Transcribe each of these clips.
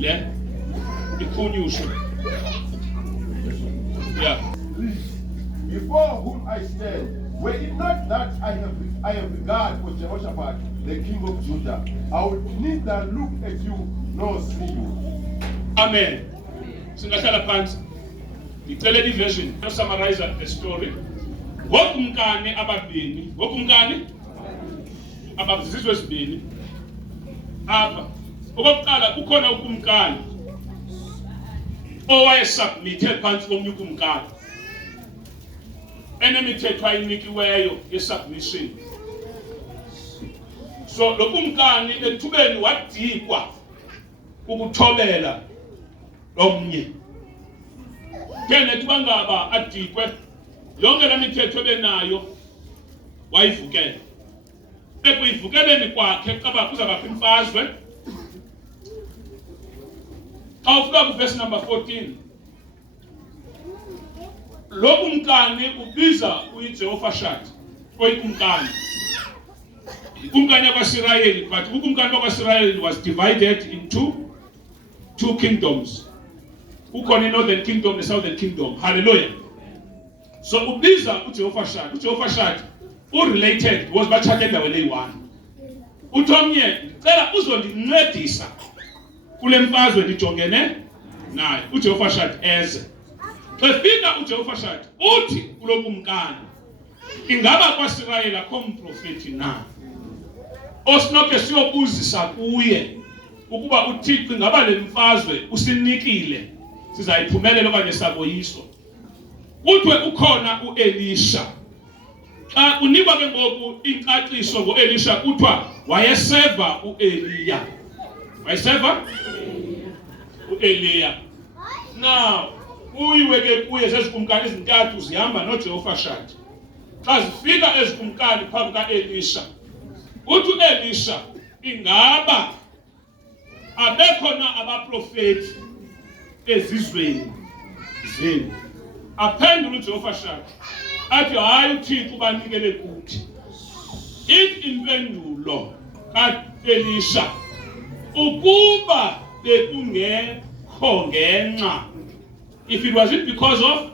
le ikhunyusho. Yeah. Before whom I stand, were it not that I have regard for Jehoshaphat, the king of Judah, I would neither look at you nor see you. Amen. Singahlala phansi. Ngicela i-version to summarize the story. Ngokumkani ababini, ngokumkani abazizwe ezibini. Apha okokuqala kukhona ukumkani owayesubmithe phansi komnye ukumkani. Enemithetho ayinikiweyo ye-submission. So lo kumkani ethubeni wadikwa ukuthobela omnye. Kene tubangaba adikwe yonke le mithetho benayo wayivukela. Ekuyivukeleni kwakhe kuba kuzaba imfazwe. Xa ufika ku verse number 14. Lo kumkani ubiza uJehoshaphat oyikumkani. Ukumkani wakwaSirayeli, but ukumkani wakwaSirayeli was divided into two kingdoms. Ukhona i-northern kingdom ne-southern kingdom. Hallelujah. So ubiza uJehoshaphat. uJehoshaphat related was bathathe endaweni eyi-1. Uthomnye cela uzondincedisa kule mfazwe ndijongene nayo. uJehoshaphat eze. Xefika uJehoshaphat uthi kulo kumkani, ingaba kwaSirayeli akho umprofeti na osinoke siyobuzisa kuye ukuba uThixo ingaba le mfazwe usinikile sizayiphumelela okanye saboyiswa. Kuthiwe ukhona uElisha. Xa unikwa ke ngoku inkaxiso ngoElisha kuthiwa wayeseva uEliya. Wayeseva uEliya. Now uyiwe ke kuye zezikumkani ezintathu zihamba noJehoshaphat. Xa zifika ezikumkani phambi kaElisha, uthi uElisha ingaba abekhona abaprofeti ezizweni zenu. Aphendula uJehoshaphat athi hayi uThixo ubanikele kuthi. Ithi impendulo kaElisha, ukuba bekungekho ngenxa, if it wasn't because of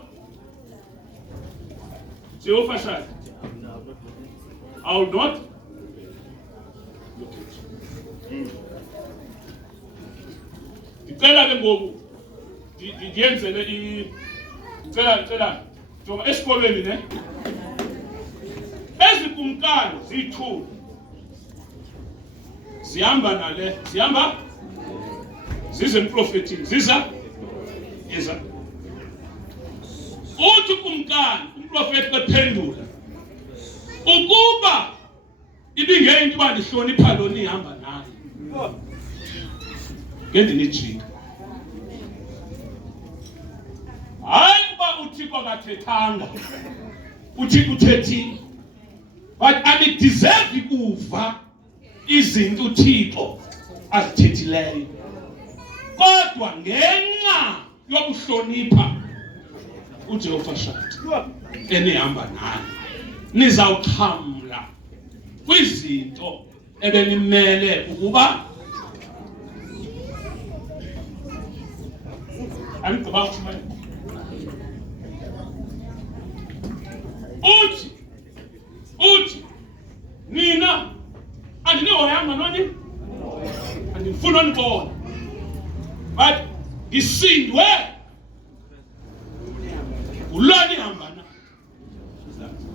Jehoshaphat, I would not look at you. Ndicela ke ngoku ndiyenzele ndicela jonga esikolweni ne ezikumkani zithu zihamba nale zihamba zizemprofeting ziza uthi kumkani umprofeti bephendula, ukuba ibingeyinto uba ndihlonipha lo nihamba naye ngendinijika. Hayi uba uThixo akathethanga, uThixo uthethile, but anideserve kuva izinto uThixo azithethileyo, kodwa ngenxa yokuhlonipha uJehoshaphat enihamba naye nizawuxhamla kwizinto ebenimele ukuba anigqiba kushumela. Uthi nina andinohoyanga noni, andifuna nibona, but ngisindwe ngulo nihamba naye.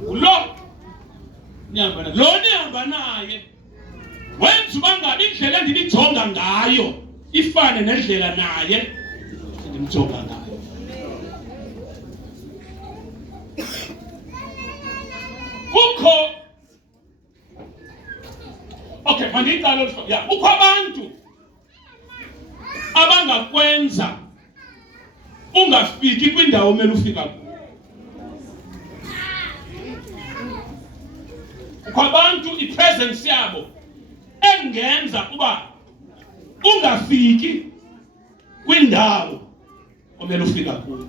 Ngulo nihamba naye. Lo nihamba naye wenza uba ngabe indlela endinijonga ngayo ifane nendlela naye endimjonga ngayo. Kukho okay, mandiqale lo ya kukho abantu abangakwenza ungafiki kwindawo omele ufika kuyo. Kukho abantu ipresence yabo engenza kuba ungafiki kwindawo omele ufika kuyo.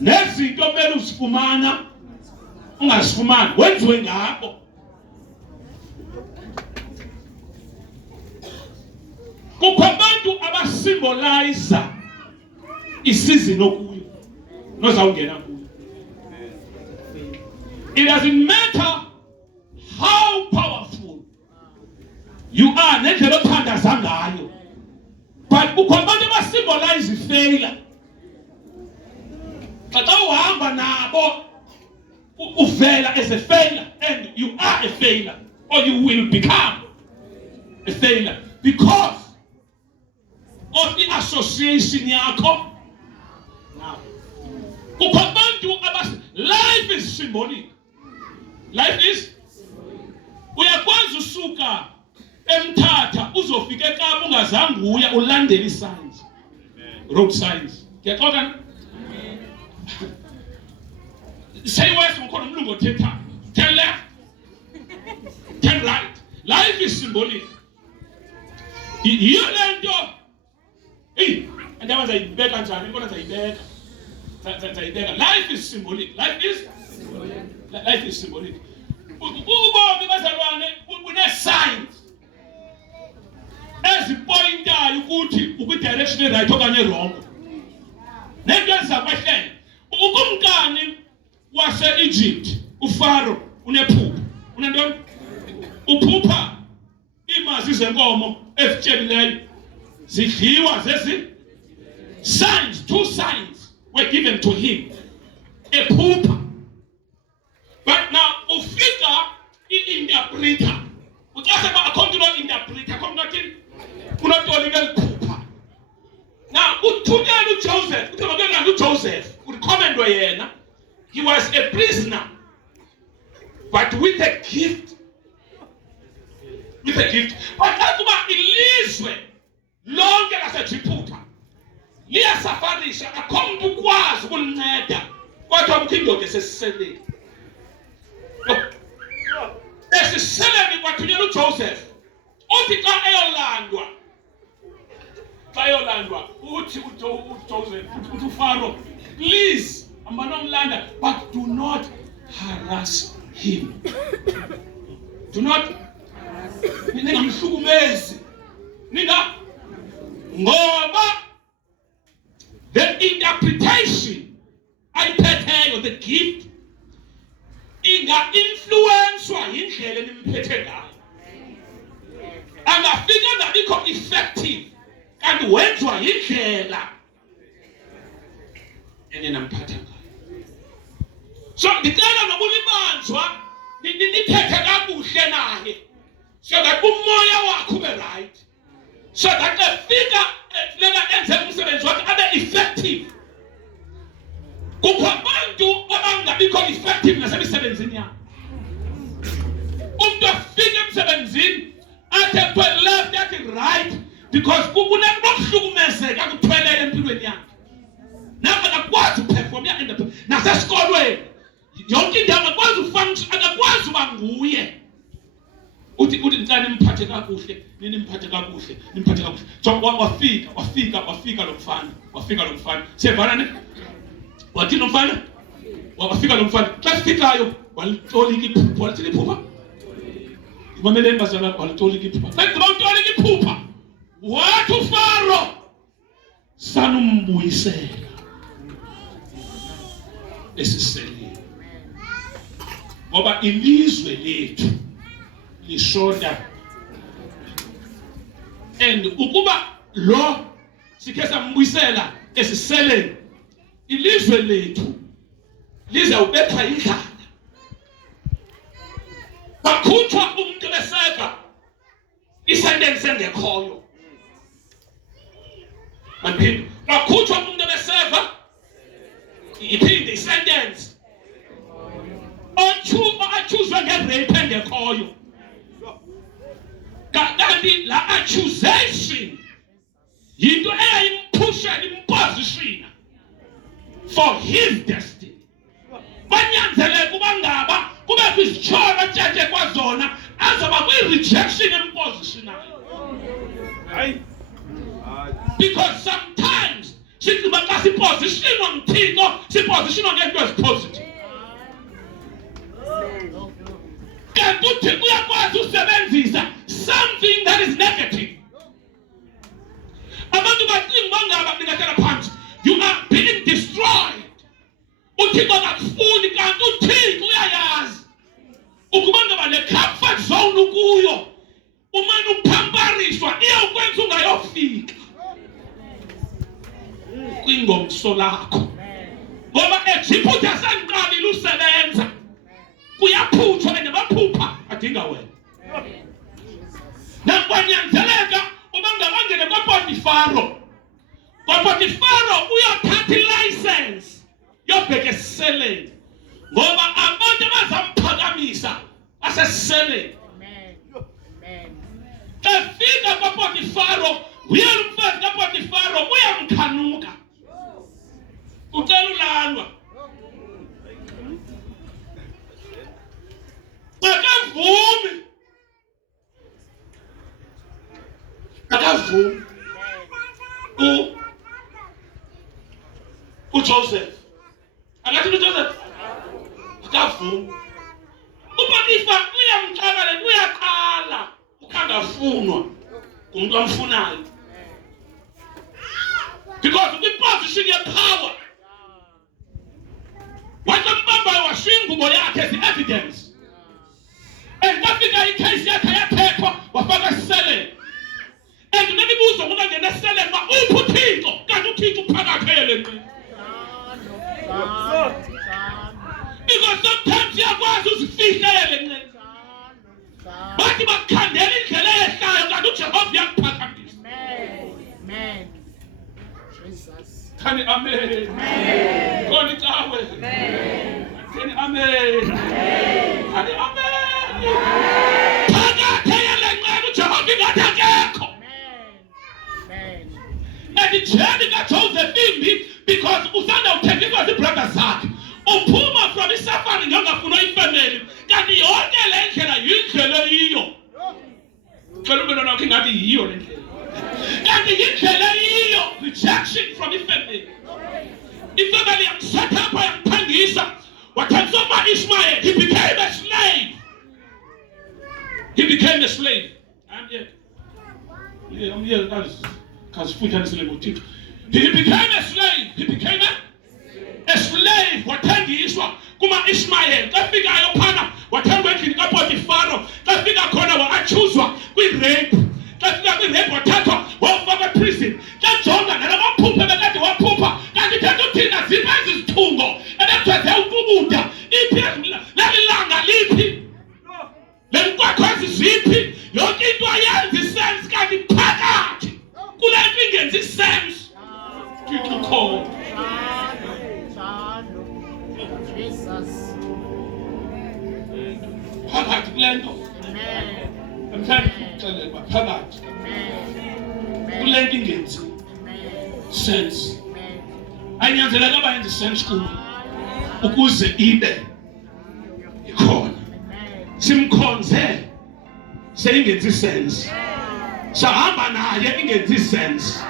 Nezinto omele uzifumana ungasifumani wenziwe ngabo. kukho abantu abasymbolize isizini okuyo nozawungena kuyo. It doesn't matter how powerful you are nendlela othandaza ngayo, but kukho abantu abasymbolize failure. Xa uhamba nabo uvela as a failure, and you are a failure, or you will become a failure because of the association yakho. Now, life is symbolic. Life is. Uyakwazi usuka eMthatha uzofika eKapa ungazange uya ulandela signs, road signs. Ngiyaqoqa. Say west ukhona umlungu othetha. Turn left, turn right. Life is symbolic. Yiyo lento. Andaba zayibeka kanjani? Inkola zayibeka. Life is symbolic. Life is symbolic. Ubomi bazalwane une signs ezipointayo ukuthi ukwidirection right okanye wrong. Nento ezakwehlele. Ukumkani wase-Egypt, uFaro unephupha. Unantoni? Uphupha imazi zenkomo ezitshebileyo zidliwa zezi signs. Two signs were given to him. Ephupha. But now ufika i-interpreter. Ucaza ba according to interpreter communicate unatolika liphupha. Now uthunyana uJoseph, uthemekela uJoseph, urecommendwe yena. He was a prisoner, but with a gift. With a gift. But akuba ilizwe lonke laseJiputha liyasafarisha akhomba ukwazi ukulinceda kodwa ukhindoke sesiseleni. Esiseleni kwathunyelwa uJoseph. Uthi xa eyolandwa uthi uJoseph uthi uFaro, please amanomlanda, but do not harass him. Do not ningamhlukumezi. Ngoba the interpretation ayiphetheyo, the gift inga-influenswa yindlela enimphethe ngayo. Angafika ngabikho effective kanti wenzwa yindlela eninamphatha ngayo. So ndicela noba ulibanjwa nithethe kakuhle naye so that umoya wakho ube right, so that efika lena enze umsebenzi wakhe abe effective. Kukho abantu abangabikho effective nasemisebenzini yabo. Umuntu afika emsebenzini athethwe left athi right because kunokuhlukumezeka kuthwelele empilweni yakhe. Napa akakwazi ukuperform nasesikolweni yonke into akakwazi ufunction, akakwazi uba nguye. Uthi nicane nimphathe kakuhle, nimphathe kakuhle. So wafika lo mfana. Siyavana ne? Wathi lo mfana? Wafika lo mfana. Xa sifikayo walitolika iphupha, wathi iphupha. Imameleni bazalwa walitolika iphupha. Sekuba utolika iphupha. Wathi uFaro sanumbuyisela esiseleni. Ngoba ilizwe lethu lishoda, and ukuba lo sikhe sambuyisela esiseleni, ilizwe lethu lizawubethwa indlala. Bakhutshwa umuntu beseka isentence engekhoyo. Manphinde bakhutshwa umuntu beseka iphinde isentence achuzwe nge-rape engekhoyo. Kanti la accusation yinto eyayimpusha imposition for his destiny. Banyanzeleka uba ngaba kube kwisitsholo tshetshe kwazona azoba kwi-rejection empositionayo. Because sometimes sithi xa sipositionwa ngithixo sipositionwa ngento ezipositive. Kanti uthixo uyakwazi usebenzisa something that is negative uThixo akufuni kanti uThixo uyayazi ukuba ngaba le comfort zone ukuyo umane uphampariswa iyokwenza ungayofika kwingomso lakho ngoba eJiphuta sanqabile usebenza kuyaphutshwa nabaphupha adinga wena nakwanyanzeleka uma ngabangene kwaPotifaro uyothatha ilicense yobheka esiseleni ngoba abantu bazamphakamisa asesiseleni efika kwaPotifaro uyena umfazi kaPotifaro uyamkhanuka ucela ulalwa akavumi uJoseph akathi uJoseph akavumi uPotifa uyamcaka le uyaqala ukangafunwa umuntu amfunayo because kwi-position ye-power wathambamba washiya ingubo yakhe as evidence kwafika icase yakhe yathethwa wafaka esiseleni nemibuzo ngoba ngena esiseleni ma uphi uThixo kanti uThixo uphakathi elenqini because sometimes yakwazi uzifihla elenqini bathi bakukhandela indlela eyehlayo kanti uJehova uyakuphakamisa. Amen. Jesus. Kani amen. Amen. Koni cawe. Amen. Kani amen. Amen. Kani amen. Phakathi elenqini uJehova ingathi akekho. Amen. Journey kaJoseph imbi because usanda uthengizwa zibrother zakhe uphuma from isafari ngangafuna ifamily kanti yonke le ndlela yindlela yiyo cela ube nonke ngathi yiyo le ndlela kanti yindlela yiyo rejection from ifamily set up yakuthengisa wathengisa uIshmael he became a slave and yet I'm here because he became a slave wathengiswa kuma Ishmael kafika yophana wathengwa endlini kaPotifaro kafika khona waachuzwa kwi-rape wathathwa wafaka prison kajonga nalamaphupha bekade waphupha kanti thetha uthina ziphi ezizithungo ebethethe ukubuda iphi lalilanga liphi lenkwakho eziziphi yonke into ayenza isense kanti phakathi kule nto ingenzi isense to call Jesus. Phakathi kule nto mthandi ukuxelela phakathi kule nto ingenzi sense ayanzeleka bayenze sense kuyo ukuze ibe ikhona simkhonze seyingenzi sense sahamba naye ingenzi sense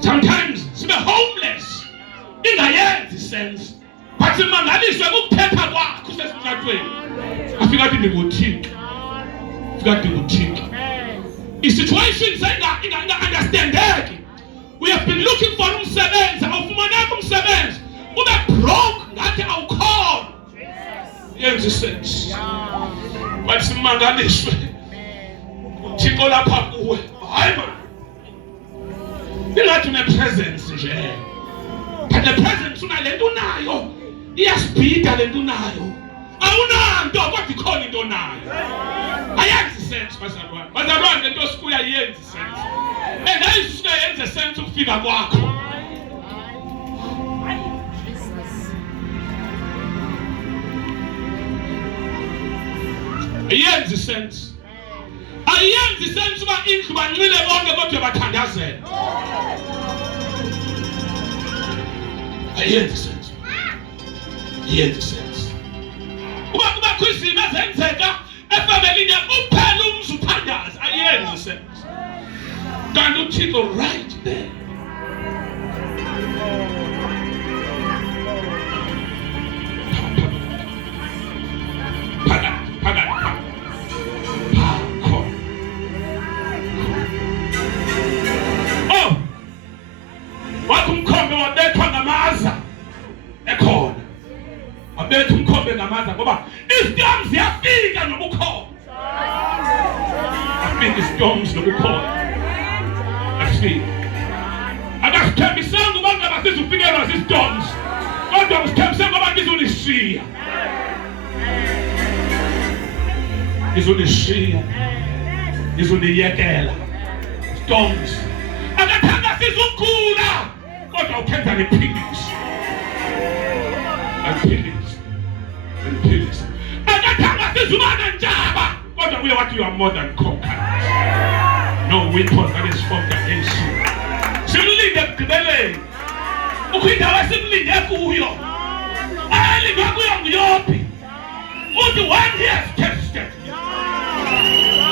sometimes sibe homeless ingayenzi sense but simangaliswe ukuphetha kwakho sesitratweni afika athi ndikuthixo i-situation inga-understandeki we have been looking for umsebenzi awufumaneki umsebenzi ube broke ngathi awukhona yenzi sense but simangaliswe uthixo lapha kuwe hayi man ingathi une-presence nje but the presence unalento unayo iyasibhida lento unayo awunanto kodwa ikhona into onayo ayenzi sense bazalwane lento sikuya yenzi sense ayisuke yenze sense ukufika kwakho ayenzi sense uba indlu banxile bonke kodwa bathandazela ayenzi sense uba kubakho izimo ezenzeka efamilini uphela umzi uthandaza ayenzi sense kanti uThixo right there wakumkhombe wabethwa uyamamaza ngoba istorms ziyafika nobukhona. Afika istorms nobukhona. Afika. Akasithembisanga ubanga basizufikelwa zistorms. Kodwa usithembisanga abantu izonishiya. Izonishiya. Izoniyekela. Storms. Akathanda sizukhula. Kodwa ukhenza nephilisi. Phillies. Akathanga sizubana njaba. Kodwa uye wathi you are more than conquerors. No weapon that is formed against you. Simlinde ekugqibeleni. Ukuyindawo simlinde kuyo. Ayalindwa kuyo nguyophi. Uthi when he has tested.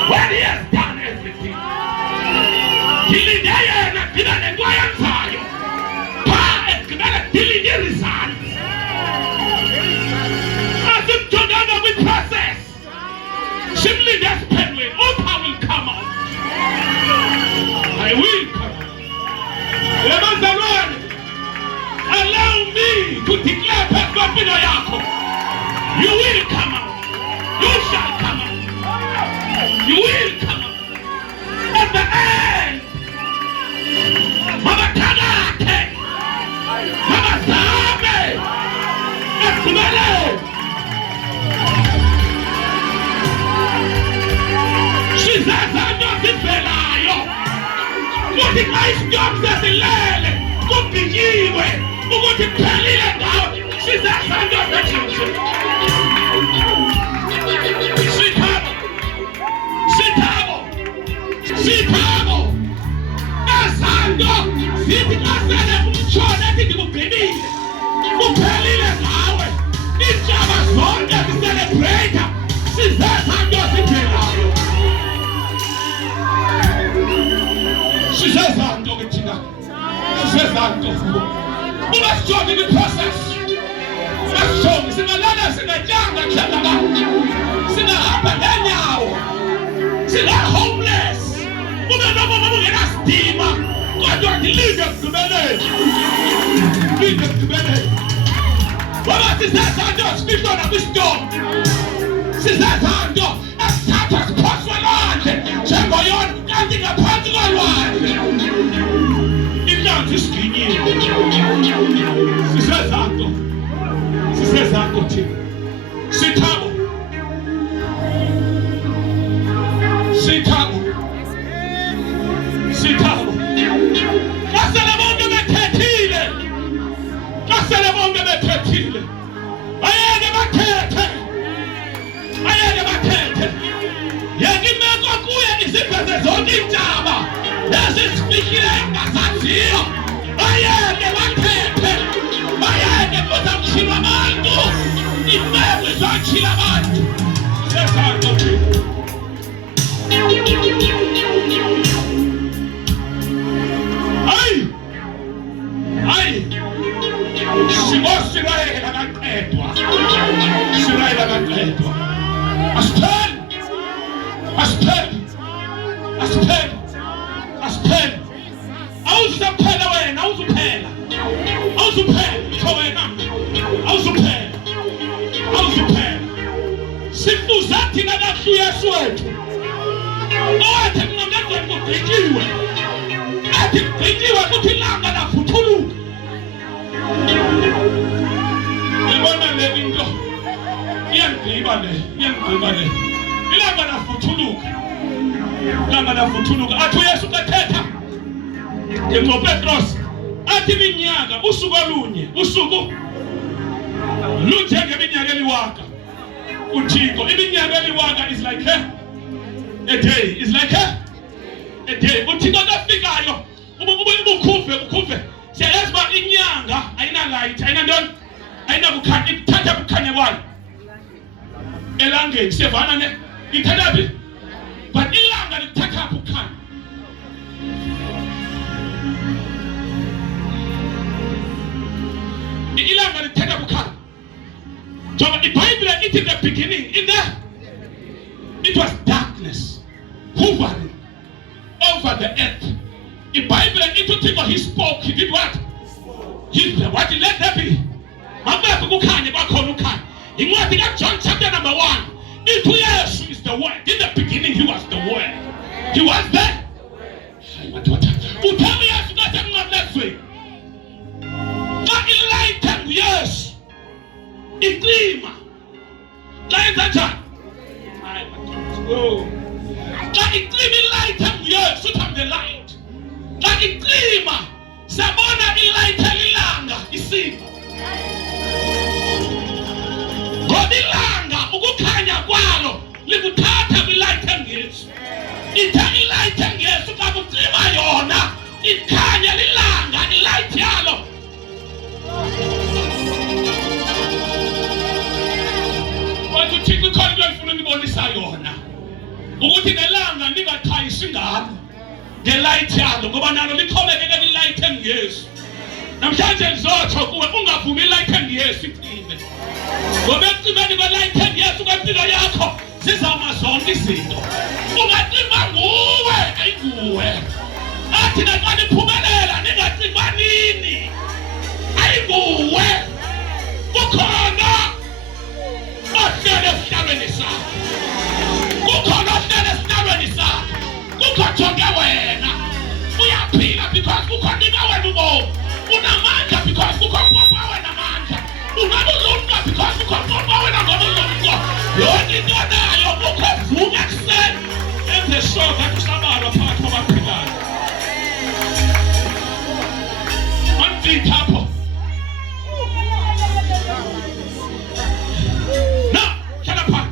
When he has done everything. Dilinde yena kina lento ayenzayo. Pa ekugqibela dilinde results. With process, simply just peddling. Opa will come out. I will come out. Allow me to declare Pedro Yako. You will come out. You shall come out. You will come out. At the end, Mama Tanate, Mama Sabe, Kumele. Sizazanyo zivelayo ukuthi ayistorms ezilele kubhikiwe ukuthi kuphelile ngawo sizazanyo zethile sithabo ezanyo zithi kasele umtshona ethi kubhekile kuphelile ngawe ijaba zonke zicelebrate sizazanyo zivelayo. Sizazanto kuthina. Sizazanto. Ungasijoni the process. Ungasijoni singalala singatyanga khlanga. Singahamba ngenyawo. Singa homeless. Ube noma ungenasidima. Kodwa ngilinde ekugqibeleni. Ngilinde ekugqibeleni. Ngoba sizazanto sifihlwa nakwistorm. Sizazanto esithathwa siphoswa lwandle njengoyona kanti ngaphansi kolwandle inhlanzi isiginyiwe. Sisezanto thina sithabo kasele bonke bethethile ayeke bakhethe yeke imeko kuye iziveze zonke indaba ezisifikile engazaziyo ayeke bakhethe ayeke kuzamshila abantu imeko izatshila abantu sesakho hayi Sirayeli akaqedwa Aspen awuzuphela wena awuzuphela sifuza thina kaHlu Yesu wethu owathi mngamenzweni kugqikiwe athi kugqikiwe kuthi ilanga lavuthuluka. Ngibona le into iyangqiba le ilanga lavuthuluka athi uYesu kathetha Petros athi iminyaka usuku olunye usuku lunjengeminyaka eliwaka uThixo iminyaka eliwaka is like a day uThixo kafikayo ukhuve siyayazi uba inyanga ayina light ayina ntoni ayina bukhanya ithatha bukhanya kwayo elangeni siyavana ne ithatha phi but ilanga lithatha bukhanya ilanga lithatha bukhanya njengoba iBhayibhile ithi in the beginning it was darkness hovering over the earth. iBhayibhile ithi uThixo he spoke, he did what? What? Let there be. Mabekho kukhanya kwakhona ukhanya incwadi kaJohn chapter number 1 ithi uYesu is the word. In the beginning he was the word. He was there. Uthe uYesu kathi emnqamlezweni xa ilayitha nguYesu icima xa yenza njani? Hayi madoda, xa icima ilayitha nguYesu uthi I'm the light. Xa icima sabona ilayitha lilanga isima. Ngoba ilanga ukukhanya kwalo likuthatha kwilayitha ngeyesu. Ithe ilayitha ngeyesu xa kucima yona ikhanya lilanga ilayitha yalo. Wathi uThixo ikhona into endifuna ndibonisa yona ukuthi nelanga lingathayisi ngalo ngelayithi yalo ngoba nalo likhomekeke kwilayitha enguYesu. Namhlanje ndizotsho kuwe ungavumi ilayitha enguYesu icime. Ngoba ekucimeni kwelayitha enguYesu kwempilo yakho zizawuma zonke izinto. Ungacima nguwe ayinguwe. Athi naxa niphumelela ningacima nini ayinguwe. Kukhona ohlele esihlalweni sakho. Kukhona ohlele esihlalweni sakho. Kukhojonge wena. Uyaphila because kukhonika wena ubomi. Unamandla because kukhonika wena amandla. Unabulumko because kukhonika wena ngobulumko. Yonke into nayo ukuvuma ekuseni enze shoka kusabalwa phakathi kwabaphilayo. Mandithi apho. Now, shut up, Pat.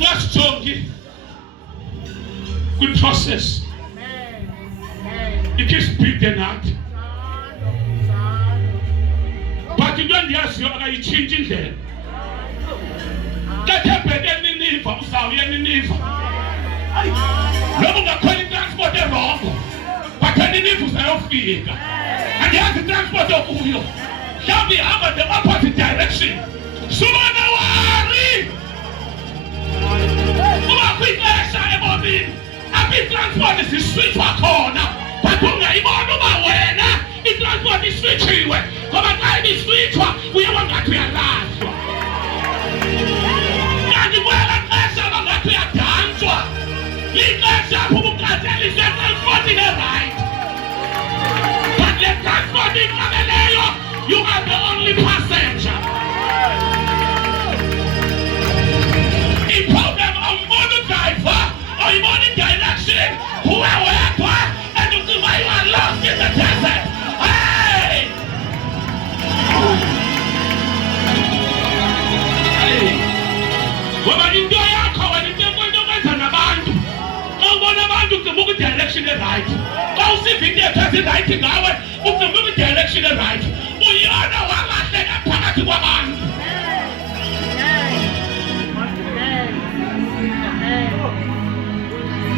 Let's talk good process. It is beaten out. But you don't just you're changing there. That happened in Nineveh, sorry, in Nineveh. No one calling transport wrong. But when Nineveh was not feeling. And you have to transport of Uyo. Shall be up at the opposite direction. So no worry. Abi transport is switch wa khona bathunga ibona uba wena itransport iswitchiwe ngoba xa ibiswitchwa uyawa ngathi uyalahlwa kanti kwela xesha bangathi uyadanswa lixesha ubukhathalisa transport right but le transport inqabeleyo you are the only passenger. In problem of motor driver or in morning direction, whoever and you see why you are lost in the desert. Hey! Hey! When you do your call, when you do the bandu, no one about to move direction right. Don't see video person writing our move the direction right. We are the one that said a part to one.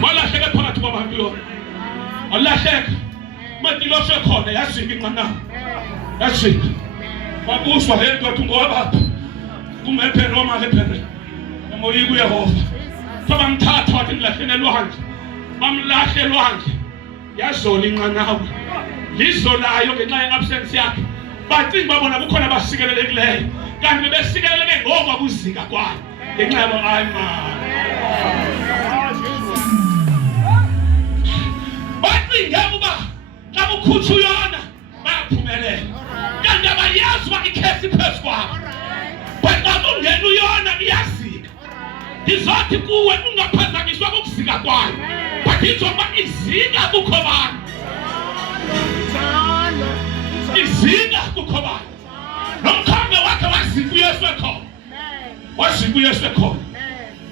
Wala shaka phakathi kwabantu lo. Alahleka. Matilo sekhona yasika inqana. Yasika. Wabuswa lento athi ngoba kumephe Roma lephere. Umoya uYehova. Bamthatha wathi nilahlele lwandle. Bamlahle lwandle. Yazola inqanawe. Lizolayo ngenxa yeabsence yakhe. Bathi babona kukhona abasikelelekileyo. Kanti besikeleleke ngoba kuzika kwayo. Ngenxa yabo ayimani. Bathi ngekuba xa kukhutshwa yona bayaphumelela. Kanti abayazi uba ikhesi phezu kwabo. But xa kungena uyona iyazika. Izothi kuwe ungaphazanyiswa kukuzika kwayo. But izoba izika kukho bani. Izika kukho bani. Nomkhambe wakhe wazika uYesu ekhona. Wazika uYesu ekhona.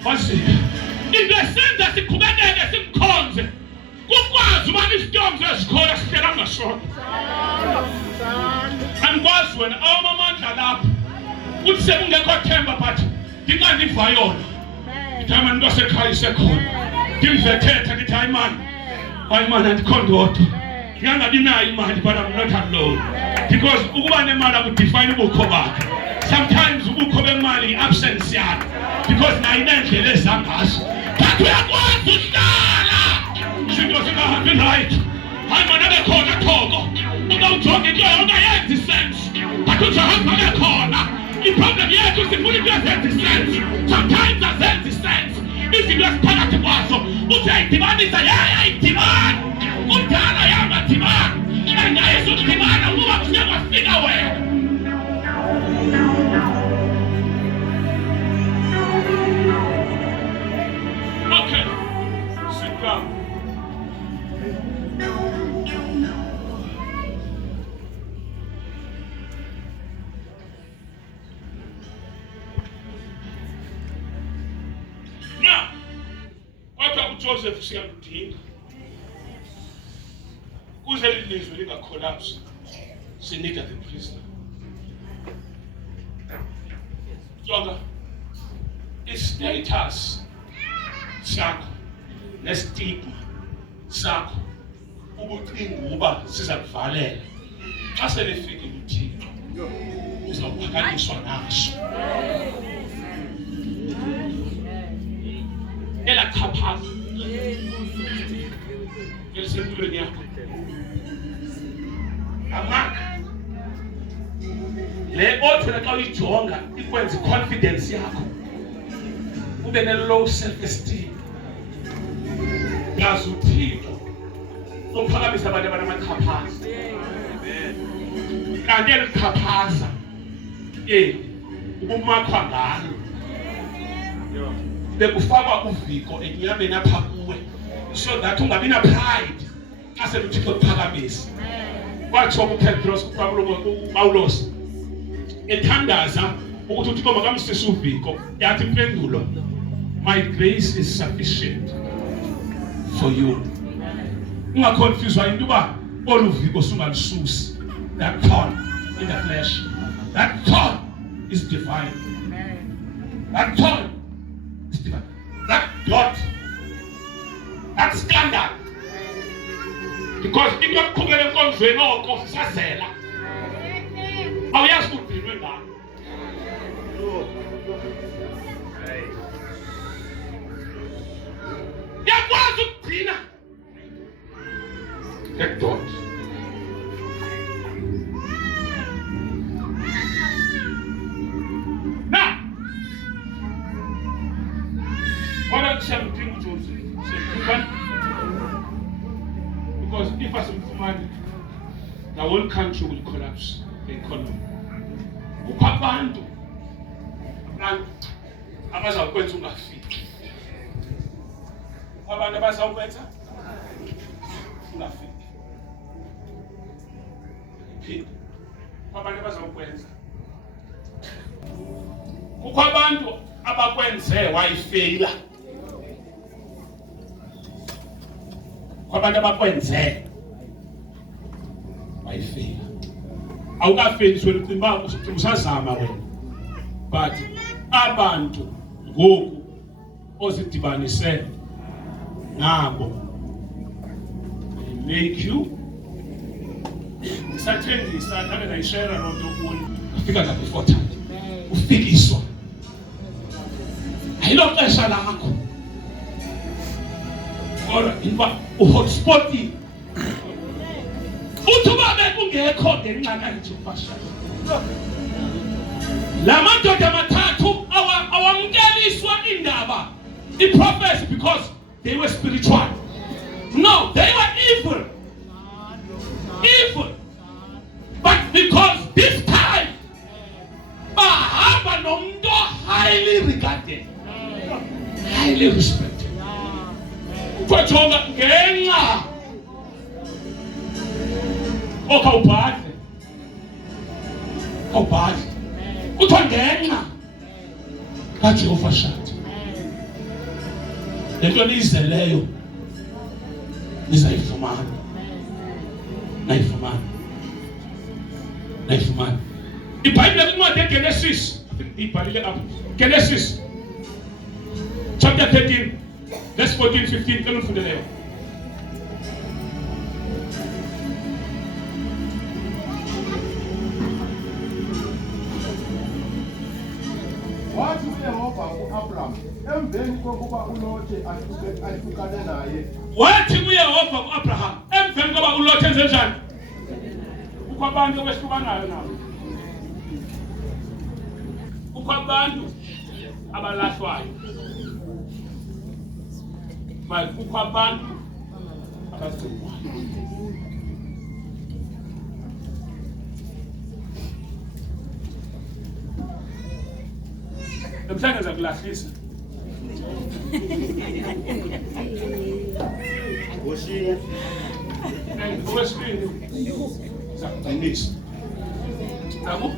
Wazika. Into esenza siqhubekeke simkhonze. Kukwazi uba isitoms esikhola sihlela ngasona. Angikwazi wena awamandla lapha. Uthi sekungekho themba but ndingandiva yona. Ndithama into sekhaya isekhona. Ndimvethetha ndithi hayi mani andikho ndodwa. Ndingangabi nayo imali but I'm not alone. Because ukuba nemali akudefine ubukho bakhe. Sometimes ubukho bemali absence yakhe. Because nayo inendlela ezangazo. But uyakwazi uhlala. Izinto zingahambi right. Hayi mana bekhona thoko. ujonge kuyo yonke yenza isense. But uJehova ekhona. Iproblem yethu sifuna into ezenza isense. Sometimes azenzi isense. Izinto esiphakathi kwazo uthi ayidibanisa ayidibani. Kudala yangadibani. Engayisa ukudibana ukuba kusuke kwafika wena. Okay. Sit down. Now, kwathiwa uJoseph siyamdinga kuze lilizwe lingacollapse. Sinika the prisoner. Jonga, istatus sakho nestigma sakho ubucinga uba siza kuvalela xa selefika uThixo uzawuphakanyiswa naso. Elachaphaza elisempilweni yakho amaka le othi xa uyijonga ikwenza confidence yakho ube ne-low self-esteem. Yazi uThixo uphakamisa abantu abanamachaphaza. Kanti elichaphaza ubumakhwa ngalo bekufakwa uviko enyameni apha kuwe so that ungabi na pride xa seluthixo kuphakamisa. Kwatsho uPetros uPawulos ethandaza ukuthi uThixo makamsise uviko, yathi impendulo, my grace is sufficient for you. Ungaconfused into uba olu viko sungalisusi. That thorn in the flesh, that thorn is divine. That thorn is divine. That dot, that scandal. Because if you are coming enkonzweni oko sisazela awuyazi kudinwe ngani. Yakwazi ukugcina that dot. Now, what I'm saying to you, because if as a man, the whole country will collapse, the economy. Ukabantu, abazawukwenza ungafiki. Abantu abazawukwenza ungafiki. Abantu abazawukwenza. Kukho abantu abakwenze wayifeyila. Kwabantu abakwenze wayifeyila. Awukafeyili wena ucimba usazama wena. But abantu ngoku ozidibanise nabo they make you sathengisa nabe nayishare lonto kuyo ufika la before time ufikiswa ayilo xesha lakho ora inba uhotspot uthuba bekungekho ngenxa kanje fasha la madoda amathathu awamkeliswa indaba the prophets because they were spiritual. No, they were evil. Evil. But because this time bahamba nomuntu highly regarded, highly respected. Kwajonga ngenxa okawubhadle awubhadle kuthiwa ngenxa kaJehova Shathi le nto niyizeleyo nizayifumana. Nayifumana. IBhayibhile kwincwadi yeGenesis ibhalile apha. Genesis chapter 13 verse 14 15 ke nifundeleyo. Wathi uYehova ku-Abraham emveni kokuba uLothi ahlukane naye. Wathi uYehova ku-Abraham emveni kokuba uLothi enze njani? kukho abantu abehlukanayo nabo. Kukho abantu abalahlwayo. Manje kukho abantu abagcinwayo. Namhlanje zakulahlisa. Okwesibili zakugcinisa. Yabo?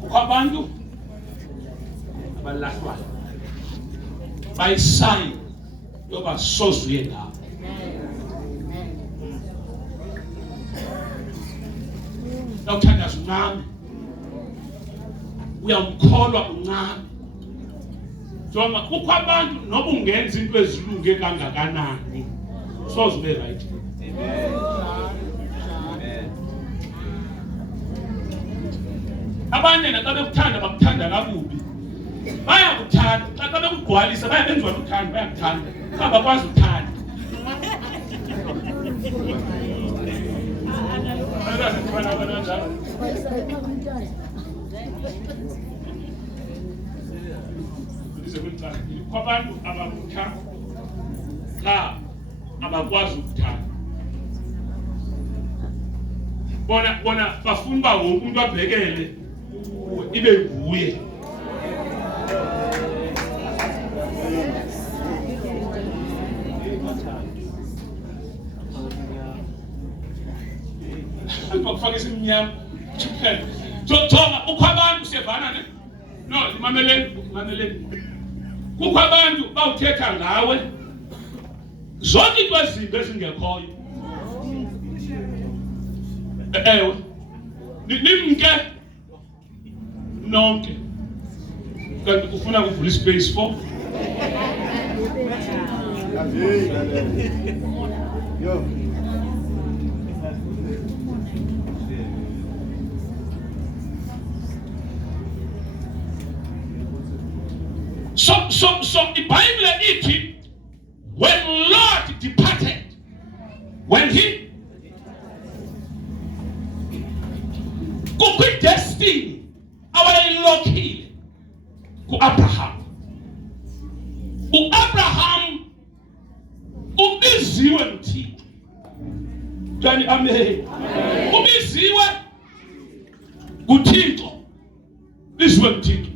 Kukho abantu abalahlwayo. Bayisayini yoba sozuye ngabo. Nawuthandaza uncane. Uyamkholwa uncane. Jonga kukho abantu noba ungenza into ezilunge kangakanani soze ube right. Abanye naxa bekuthanda bakuthanda kakubi. Bayakuthanda xa bekugqwalisa benziwa luthando bayakuthanda. Cha bakwazi ukuthanda. Kwabantu abakutha cha abakwazi ukuthanda. Bona bafuna ba wonke umuntu abhekele ibe nguye. Akufaka isimnyama. Jonga ukho abantu siyavana ne? No, mameleni. Kukho abantu bawuthetha ngawe zonke into ezimbi ezingekhoyo. Ewe. Nimke nonke. Kanti ufuna ukuvula ispace for yo. So the Bible ithi when Lord departed, when he kukwi destiny awayilokhile ku-Abraham. U-Abraham ubiziwe nguThixo. Jani amen. Ubiziwe nguThixo. Biziwe nguThixo.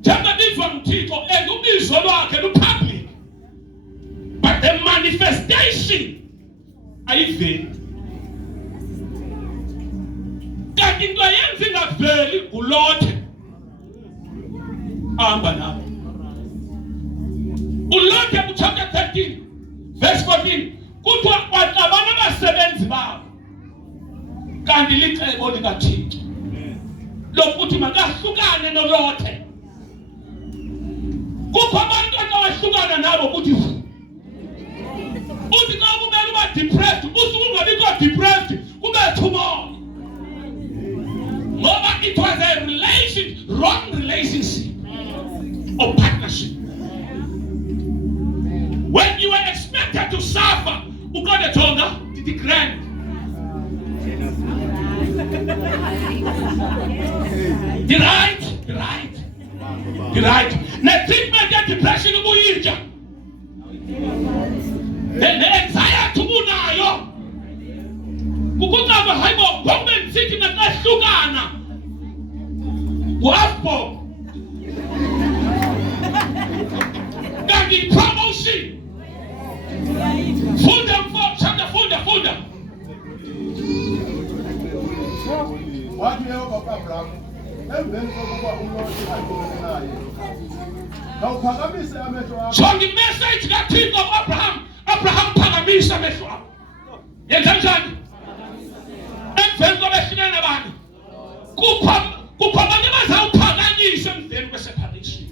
Njengoba bizwa nguThixo ubizo lwakhe lu-public. But the manifestation ayiveli. Kanti into yenza ingaveli uLothe. Ahamba nabo. uLothe kuchapter 13 verse 14 kuthiwa kwaxabana abasebenzi babo. Kanti licebo likaThixo. Lokuthi makahlukane noLothe. Kukho abantu abahlukana nabo ukuthi uthi xa kumele uba depressed usuke ungabikho depressed kube tomorrow. Ngoba it was a wrong relationship or partnership. When you were expected to suffer, you got a tonga to the grand. The right. Now treatment ya depression ubuyija. The anxiety ubunayo. Kukucaba hayibo ngombe sithi nakahlukana. Wapho. Kanti promotion. Funda funda. Wathi Yehova Abraham emveni kokuba uLothe adlule naye. Nawuphakamise amehlo akho. So the message kaThixo Abraham phakamisa amehlo akho. Yenza njani? Emveni kobehlukene nabantu. Kukho abantu abazawuphakanyiswa emveni kweseparation.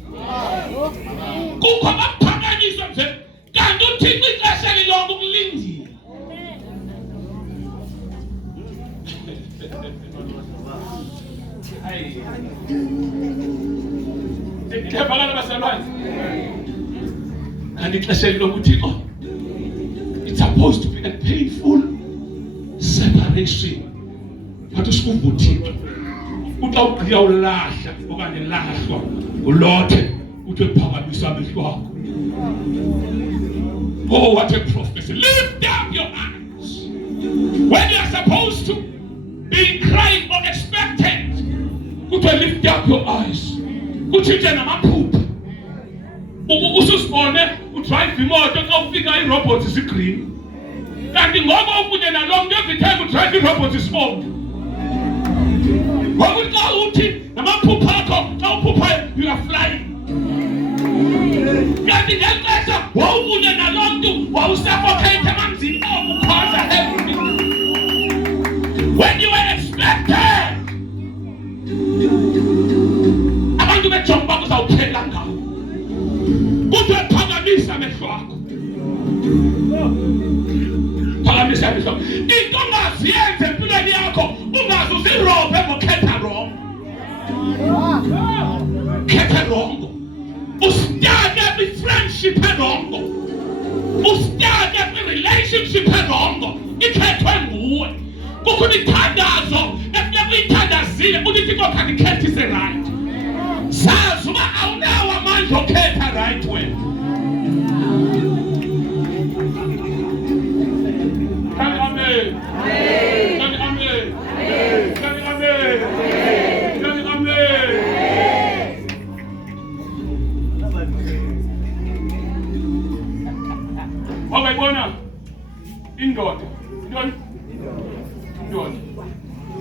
Kukho abaphakanyiswa emveni kanti uThixo ixesha lilonke ukulindile. Kanti ixesha lilokuThixo supposed to be a painful separation. But usikuvuthixo uxa ugqiya ulahla okanye lahlwa ulothe uthi ephakamisa amehlo akho. Oh, what a prophecy. Lift up your eyes when you are supposed to be crying or expectant. Lift up your eyes. Kutshintshe namaphupha. Ususibone udrive imoto xa ufika irobot isigreen. Kanti ngoba ukunye nalo mntu every time udrive irobot isibomvu. Ngoba xa uthi namaphupha akho xa uphuphayo you are flying. Kanti ngexesha wawukunye nalo mntu wawusuffocate emanzini okukhoza everything. When you were expected, abantu bejonga uba kuzawuphela ngawo. Kodwa phakamisa amehlo akho. Phakamisa amehlo akho. Into ongaziyenza empilweni yakho ungaze uzirobhe ngokhetha wrong. Khetha wrong. Ustake kwi-friendship erongo. Ustake kwi-relationship erongo. Ikhethwe nguwe. Kukho imithandazo efuneka uyithandazile ulithi kokha ndikhethise right. Zazi uba awunawo amandla okhetha right wena. Kani amen. Kani amen. Kani amen. Kani amen. Wabona indoda.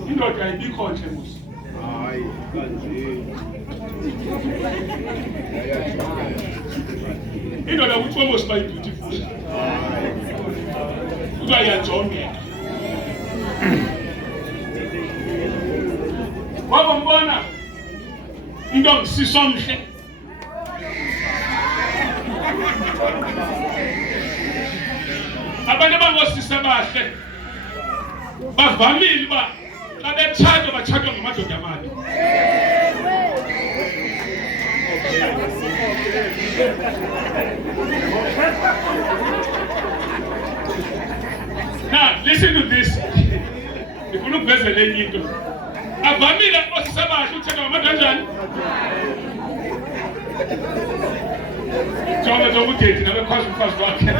Indoda ayibikho nje musi. Hayi, kanje. Indoda uthi almost by beautiful. Kuba iyajongeka. Wabona into ngisisomhle. Abantu abangosisa bahle bavamile uba xa betshaywa batshaywa ngamadoda amabi. Now, listen to this. Ndifuna ukuvezela enye into. Avamile osisa bahle utshaywa ngamadoda anjani? Jonga zokudethi nabekwazi umfazi wakhe.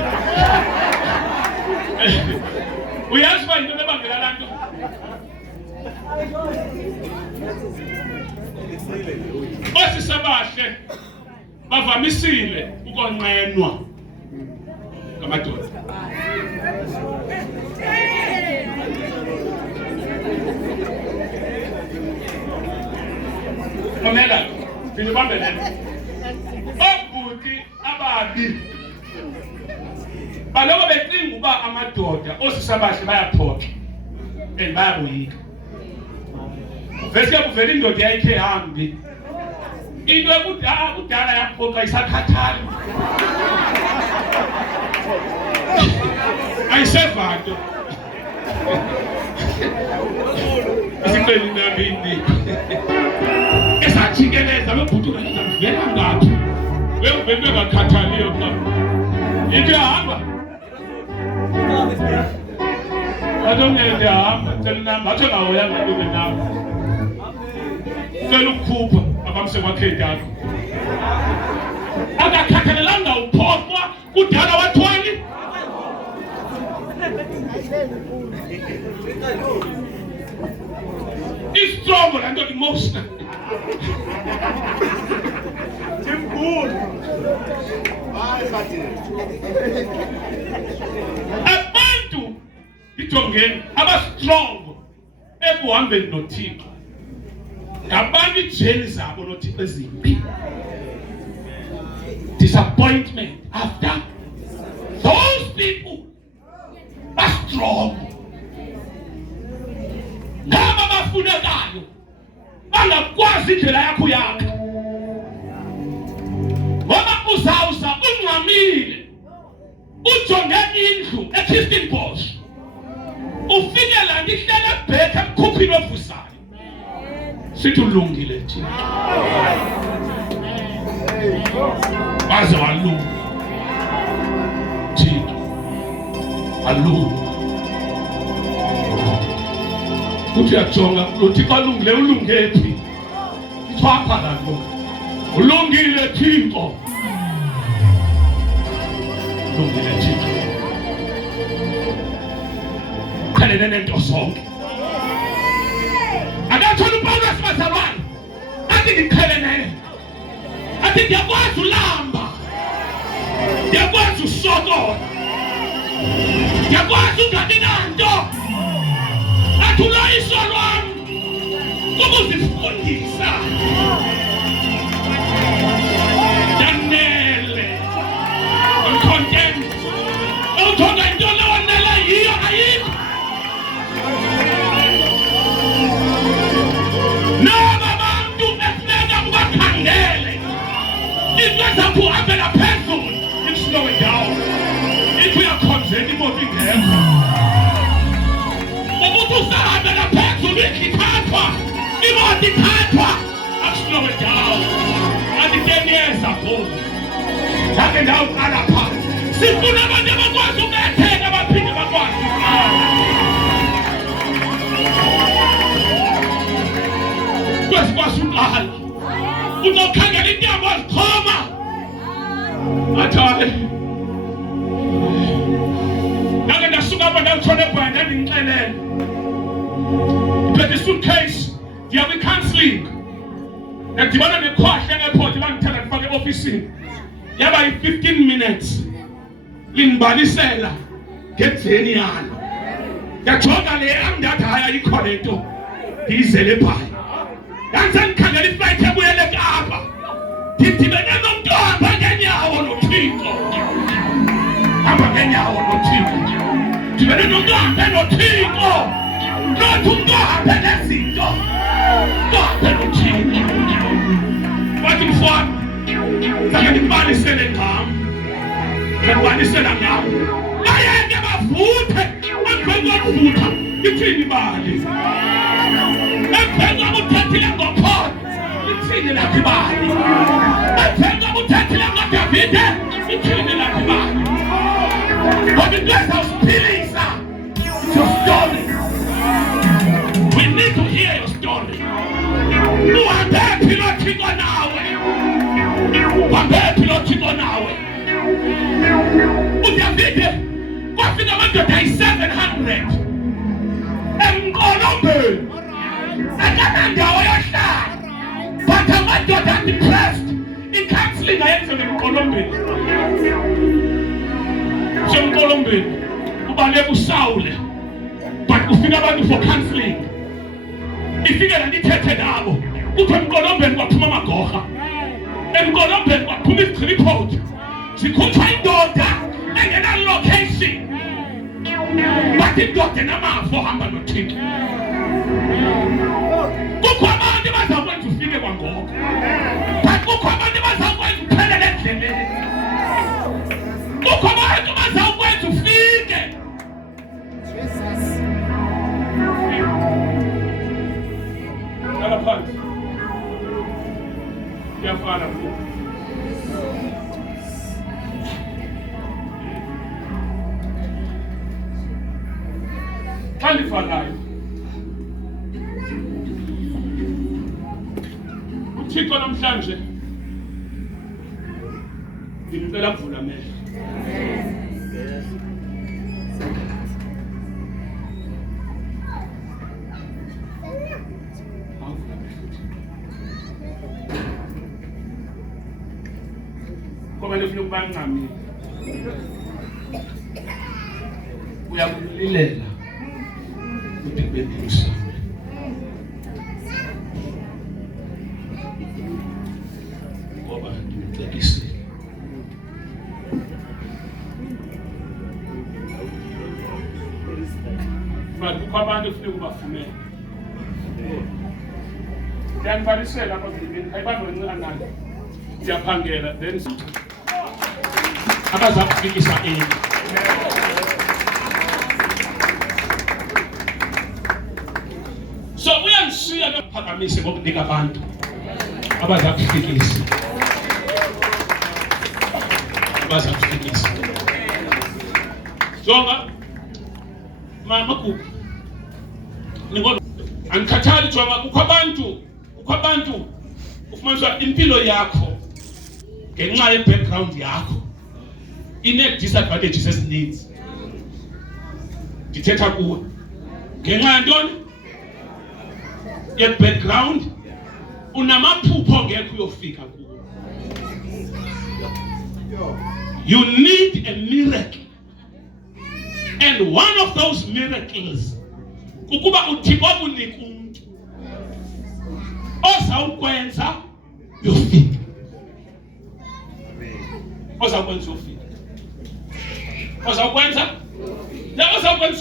Uyazi uba yinto ebangela laa nto? Osisa bahle bavamisile ukonqenwa ngamadoda. Mamela, ndinibambele. Obhuti ababi baloko becinga uba amadoda osisa bahle bayaphoxa and bayaboyika. Vese kuvela indoda yayikhe hambi into ekudala yaphoxa isakhathali ayisevanto isiqeli nabindi esajikeleza lobhuti vela ngaphi wemvento engakhathaliyo mna into yahamba adomnyele ndiyahamba telinamba atsho ngahoyanga ntobe nam cela ukukhupha abamse kwakhedi akho akakhathalelanga uphoxwa kudala wathwali istrongo laa nto emotional abantu ijongeni abastrong ekuhambeni noThixo ngabantu ijeni zabo noThixo ezimbi. Disappointment after those people are strong. Ngaba bafunekayo bangakwazi indlela yakho yakha. Ngoba uzawuza ungxamile ujonge indlu eKirstenbosch ufike la ndihlele ebheka emkhukhwini ovusayo sithi ulungile thina baze walunga thina alungu. Uthi uyajonga uThixo alungile, ulungephi? Ithwapha lapho. Ulungile Thixo. Ulungile Thixo. Khalele nento sonke. Akathola uPawulos bazalwane. Athi ngikhalele. Athi ngiyakwazi ulamba. Ngiyakwazi usokola. Ngiyakwazi ungabi nanto. Athula iso lwami ukuzifundisa. Danele. I'm content. Uthola into lewanela yiyo ayikho. Noma abantu efuneka ubakhandele. Into zakho avela phezulu. It's slowing down. If we are concerned imoto ingekho. Umuntu usahambela phezulu ikithathwa. Imoto ikhathwa. Slow it down. Athi 10 years ago. Take ndawo qala phansi. Sifuna abantu abakwazi ukubetheka baphinde bakwazi ukuqala. Kwasikwazi uqala. Uzokhangela intambo azichoma. Athale. Nake ndasuka apha ndamthole ebhanda ndingixelele. Ngiphethe suitcase. Ndiya kwi-counselling. Ndadibana nekhwahla e-airport bangithatha ndifake e-ofisini. Yaba yi-15 minutes. Lingibalisela ngedzeni yalo. Ndajonga le angidathi hayi ayikho le nto. Ndiyizele phaya. Ndanze ndikhangela iflight ebuyele eKapa. Ndidibene nomntu ohamba ngenyawo noThixo. Hamba ngenyawo noThixo. Ndidibene nomntu ohamba noThixo. Not umntu ohamba nezinto. Ohamba noThixo. Wathi mfana, sake ndibalisele ngam. Ndibalisela ngam. Bayeke bavuthe, emveni kokuvutha, ithini ibali. Emveni kokuthathile ngophondo, ithini lakho ibali. Emveni kokuthathile ngoDavide, ithini lakho ibali. Ngoba into ezawusiphilisa, it's your story. We need to hear your story. Uhambephi lo Thixo nawe? Uhambephi lo Thixo nawe? uDavide kwafika amadoda ayi-700 emqolombeni akanandawo yohlala, but amadoda depressed. I-counselling ayenzelwe emqolombeni. Semqolombeni ubaleka usawule, but kufika abantu for counselling. Ifike la nithethe nabo kuthiwa emqolombeni kwaphuma amagorha, emqolombeni kwaphuma izitripod zikhutshwa indoda engena-location, but indoda enamava ohamba noThixo. Kukho abantu bazakwenza ufike kwangoko, but kukho abantu bazakwenza uphelele endleleni. Kukho abantu bazakwenza ufike. Lala phansi. Kuyafana futhi. Xa lifanayo, uThixo namhlanje ngimcela kuvula amehlo. Ngoba lefuna ukuba ngqamile. Uyakulilela ukuthi kubendisa. Ngoba ngimcekisile. But kukho abantu ekufuneka ubafumene. Ndiyanibalisela apha endlini, ayibantu bancinane. Siyaphangela then abaza kufikisa ini. So uyanishiya lokuphakamise ngokunika abantu abaza kufikisa. Abaza kufikisa. Jonga makubi ngoba angikhathali njengoba kukho abantu ufumanisa impilo yakho ngenxa ye background yakho ine disadvantages ezininzi. Ndithetha kuwe ngenxa yantoni ye background unamaphupho ngeke uyofika kuwo. You need a miracle, and one of those miracles ukuba uThixo akunika umuntu ozawukwenza uyofika. Ozawukwenza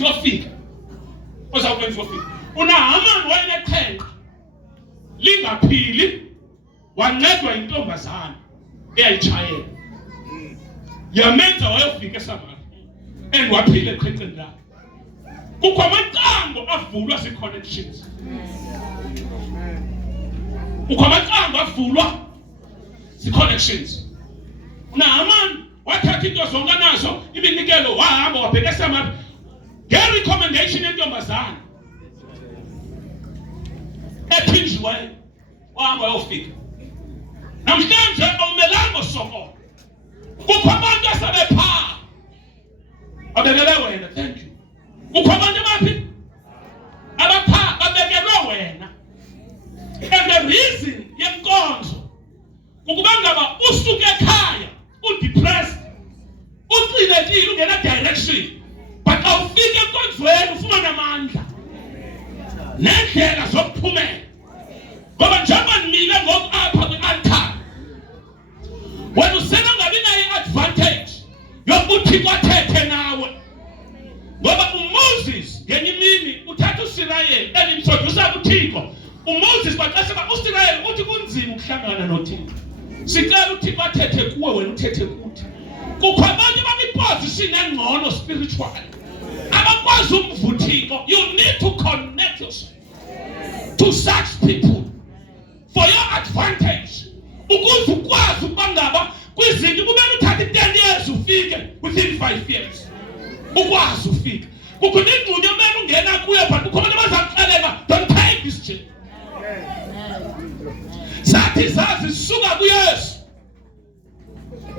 uyofika. Ozawukwenza uyofika. UNahamani wayenexhenqa lingaphili wancedwa yintombazana eyayitshayela. Yamenza wayofika eSamaria and waphila exhenqeni lakhe. Kukho amacango avulwa zii-connections. Kukho amacango avulwa zii-connections. UNahamani wathatha into zonke nazo iminikelo wahamba wabheka eSamaria nge-recommendation yentombazana ephinjiweyo wahamba wayofika. Namhlanje awumelanga usokola. Kukho abantu asebephaa abekele wena. Thank you. Kukho abantu abaphi abaphaa babekelwe wena. And the reason yenkonzo ukuba ngaba usuke ekhaya udepressed ucinekile ungena direction but awufike enkonzweni ufumana amandla nendlela zokuphumela. Ngoba njengoba nimile ngoku apha kwi-altar wena usenangabi nayo i-advantage yokuthi kwathethe nawe. Ngoba uMoses ngenye imini uthatha uSirayeli elimtroducer kuThixo. uMoses baxesha uSirayeli uthi kunzima ukuhlangana noThixo. Sicela uThixo athethe kuwe wena uthethe kuthi. Kukho abantu abayiposition engcono spiritual abakwazi umvuthiko. You need to connect yourself to such people for your advantage. Ukuze ukwazi ukuba ngaba kwizinto kumele uthathe 10 years ufike within 5 years. Ukwazi ufika. Kukho ingxunya kumele ungena kuyo but kukho abantu abazakuxelela don't take this shit. Zathi zazi suka kuYesu.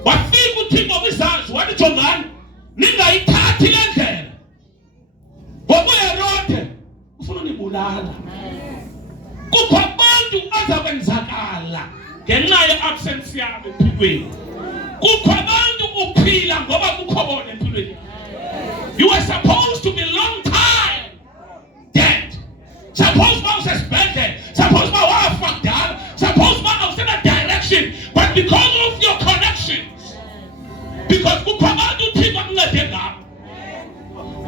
Wafika uThixo kwizazi wathi jongani ningayithathi le ndlela. Ngoba uHerode ufuna unibulala. Kukho abantu azakwenzakala ngenxa ye-absence yabo empilweni. Kukho abantu uphila ngoba kukho bona empilweni. You were supposed to be long time dead. Suppose Moses back there. Suppose my wife fucked down. Suppose my was in a direction. But because of your connections, because kukho abantu uThixo akuncede ngabo.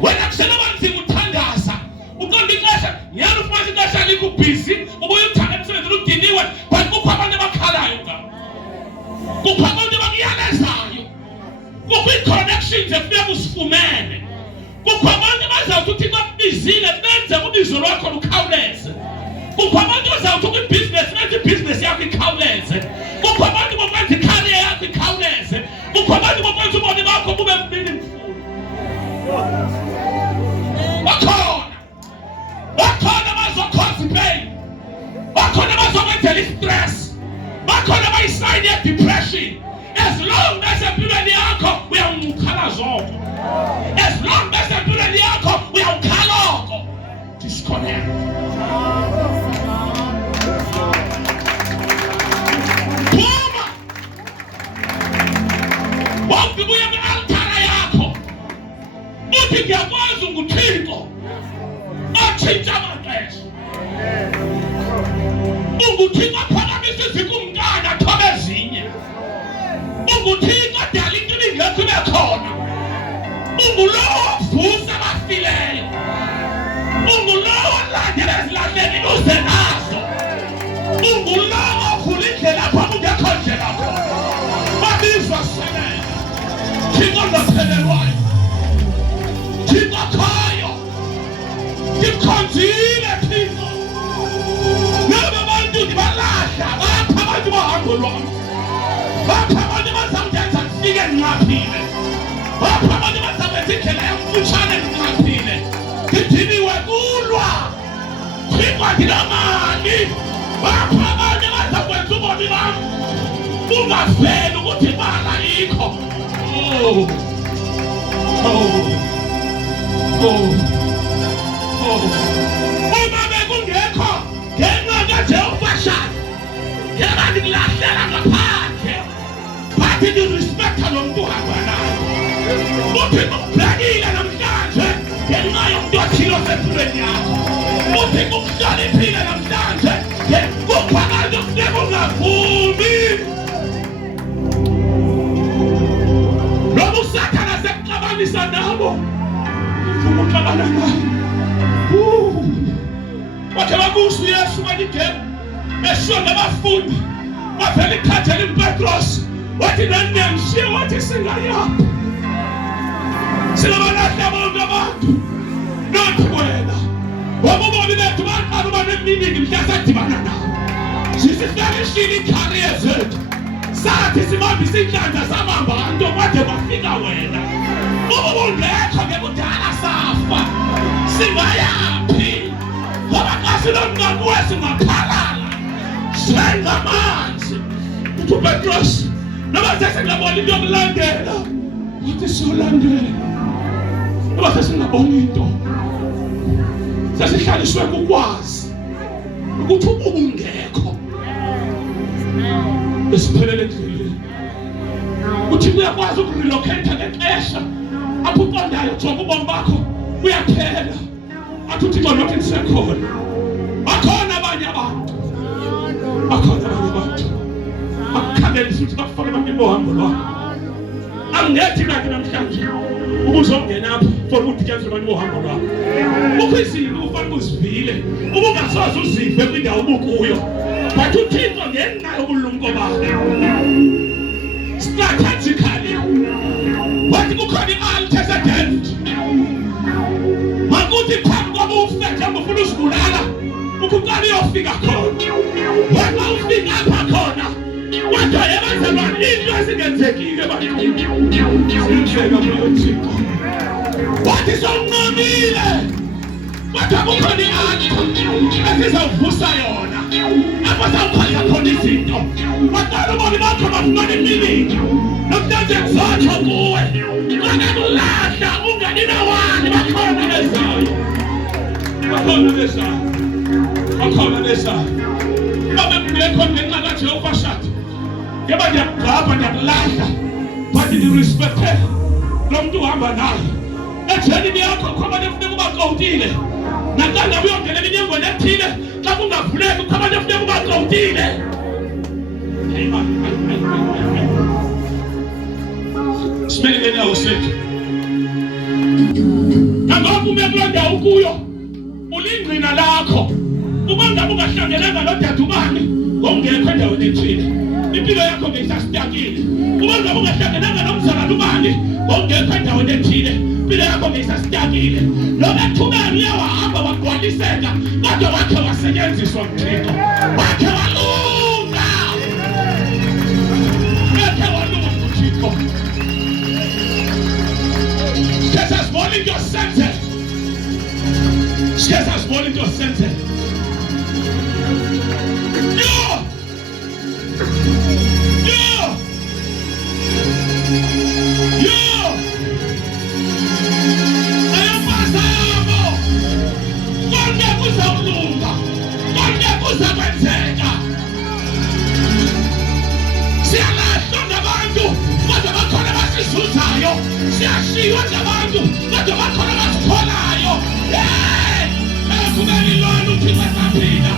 Wena kusebenza uthandaza. Uqonda ixesha, yena ufumana ixesha likho busy, ubuye uthanda emsebenzini udiniwe, but kukho abantu abakhalayo ngabo. Kukho abantu abakuyalezayo. Kukho i-connections efika kusifumene. Kukho abantu abazawuthi uThixo akubizile benze ubizo lwakho lukhawuleze. Kukho abantu abazawuthi kwi-business benze ibhizinesi yakho ikhawuleze. Kukho abantu bokwenza i-career yakho ikhawuleze. Kukho abantu bokwenza ubomi bakho bube meaningful. Bakhona abazoconstipate. Bakhona abazokwenzela i-stress. Bakhona abayisayini ye-depression. As long as empilweni yakho uyawuncukhala zoko. As long as empilweni yakho uyawukhala oko. Disconnect. Phuma. Wawubuya kwi-altara yakho. Uthi ngiyakwazi nguThixo. Atshintsha amaxesha. UnguThixo aphakamisa izikumkani athobe ezinye. UnguThixo adala into ingekho ibe khona. Ungulowo ovusa abafileyo. Ungulowo olandela ezilahleni uze nazo. Ungulowo ovula indlela apho kungekho ndlela khona. Babizwa sebenza. Thixo ngaphelelwayo. Thixo akhayo. Ndikhonzile Thixo. Naba bantu ndibalahla bapha abantu bohambo lwam. Bapha abantu bazawudenza ndifike nqaphile. Bapha abantu bazawubenza indlela yamfutshane nqaphile. kwathi la mali baphakade bazakwenza ubomi bami ungaveli ukuthi imali ayikho. Uma bekungekho ngenxa kaJehova Shaka yaba ngilahlela ngaphandle bathi ngirespecta lo muntu uhamba naye uthi ngikubhekile namhlanje ngenxa yomuntu othile osempilweni yakho uthi ngikuhloniphile namhlanje kuphakathi okufuneka ungavumi noma usathana sekuxabanisa nabo ufuna uxabana naye. Wakhe wabuza uYesu waligema eshonda abafundi bavele ikhathele uPetros wathi nanimshiye wathi singayaphi singabalahla bonke abantu nathi wena wabubona bethu baqala uba neminingi mhlasadibana nabo sisihlalishile icareer zethu sathi sibambisa inhlanhla sabamba abantu kwade kwafika wena ubungekho ngekudala safa singayaphi ngoba kasilomncane wethu ngaphalala sengamanzi uthi uPetros noma sesingabona into yokulandela uthi siyolandela noma sesingabona into sesihlaliswe kukwazi ukuthi ubungekho esiphelele endleleni uthi uyakwazi ukurelocate ngexesha apho uqondayo jonga ubomi bakho uyaphela athi uThixo lokhu nisekhona bakhona abanye abantu akukhangelisa ukuthi bakufake abantu bohambo lwakho anginethi kanti namhlanje ubuzongena apho for ukuthi kuyenze abantu bohambo lwakho ukhwisile ufanele uzivile ubungasoze uzive kwindawo obukuyo but uThixo ngenxa yobulumko bakhe strategically wathi kukhona i-antecedent makuthi phambi kwabo ufethe ufuna uzibulala ukuqala uyofika khona wena ufika apha khona kodwa yabazalwane into ezingenzekile bazenzeka kulo Thixo wathi sonqamile kodwa kukhona i-anti ezizawuvusa yona apho sawukhanya khona izinto baqala ubomi bakho bafumana iminingi namhlanje ngizotsho kuwe kangakulahla ungani nawani bakhona bezayo babe ngekho ngenxa kaJehova Shaka yaba ngiyakugaba ngiyakulahla bathi nirespecte lo muntu uhamba naye ejeni yakho khona nefuneka ubaqawutile nakanga uyongena eminyangweni ethile xa kungavuleki khona nefuneka ubaqawutile. Smele ngenyawo sethu kangoku umekulonda ukuyo ulingqina lakho ubangabe ungahlangenanga nodadubani ngokungekho endaweni ethile impilo yakho ngeyisasitakile ubangabe ungahlangenanga nomzalwane ubani ngokungekho endaweni ethile impilo yakho ngeyisasitakile noma ethubeni uyawahamba wagcwaliseka kodwa wakhe wasetyenziswa nguThixo wakhe walunga uThixo. Jesus born in your center. Jesus born in your center. Siyashiywa ngabantu kodwa bakhona basitholayo. Kumele ilona uThixo esaphila.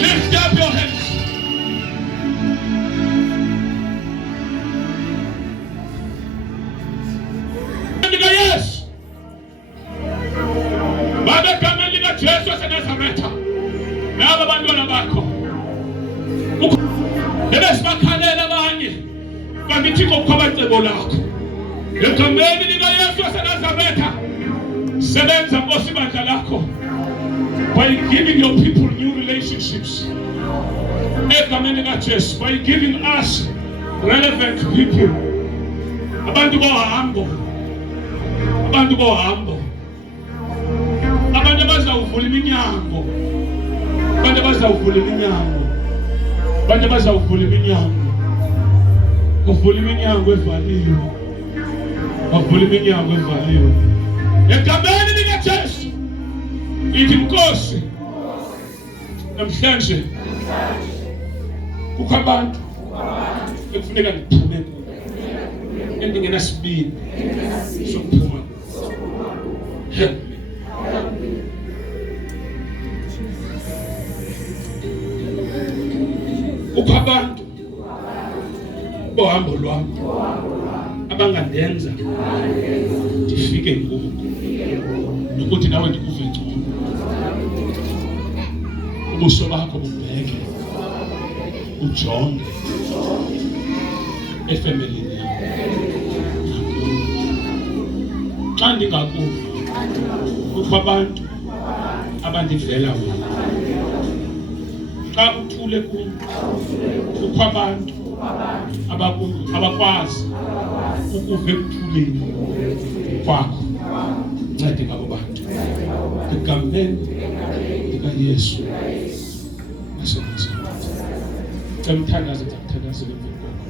Lift up your hands. Yesu babe egameni likaJesu waseNazaretha naba bantwana bakho ebesibakhalela abanye Thixo kwabacebo lakho egameni likaYesu waseNazaretha sebenza Nkosi ibandla lakho by giving your people new relationships egameni likaJesu by giving us relevant people abantu bohambo bazawuvula iminyango. Abantu bazawuvula iminyango. Abantu bazawuvula iminyango. Uvula iminyango evaliwe. Bavula iminyango evaliwe. Egameni likaJesu. Ithi Nkosi. Namhlanje kukho abantu ekufuneka ngiphume kubo. Endingenasibini sokuphuma. Help me. Kukho abantu bohambo lwami abangandenza ndifike ngoku nokuthi nawe ndikuve ngcono. Ubuso bakho bubheke ujonge efamilini yakho. Xa ndingakuva kukho abantu abandivela wena. Xa uthule kum kukho abantu abakwazi ukuve ekuthuleni kwakho. Ncede ngabo bantu egameni likaYesu naseNazaretha. Ngicela umthandaze, ngizakuthandazela emveni kwakho.